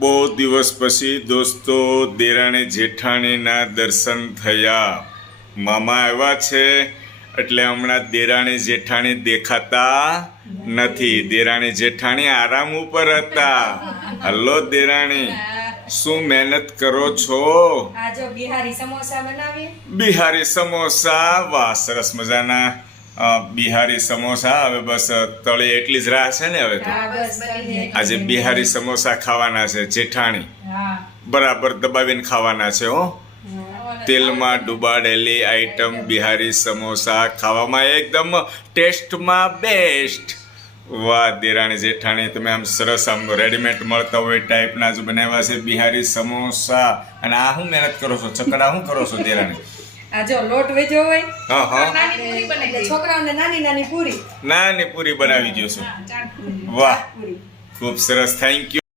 બહુ દિવસ પછી દોસ્તો દેરાણી જેઠાણીના દર્શન થયા. મામા આવ્યા છે એટલે હમણાં દેરાણી જેઠાણી દેખાતા નથી. દેરાણી જેઠાણી આરામ ઉપર હતા. હલો દેરાણી, શું મહેનત કરો છો? આ જો બિહારી સમોસા બનાવીએ. બિહારી સમોસા, વાહ, સરસ મજાના બિહારી સમોસા. હવે બસ તળે એટલી જ રાહ છે ને હવે તો. હા બસ બની જાય. આજે બિહારી સમોસા ખાવાના છે જેઠાણી. હા બરાબર દબાવીને ખાવાના છે હો. તેલમાં ડુબાડેલી આઈટમ બિહારી સમોસા ખાવામાં એકદમ ટેસ્ટમાં બેસ્ટ. વાહ દેરાણી જેઠાણી, તમે આમ સરસ આમ રેડીમેડ મળતા હોય ટાઈપના જ બનાવ્યા છે બિહારી સમોસા. અને આ શું મહેનત કરો છો? ચકડા શું કરો છો દેરાણી? આ જો લોટ વેજો હોય હા હા, નાની પૂરી બનાવી છોકરાઓને નાની નાની પૂરી નાની પૂરી બનાવી દો છો. ચાટ પૂરી. વાહ, પૂરી. ખૂબ સરસ, થેન્ક યુ.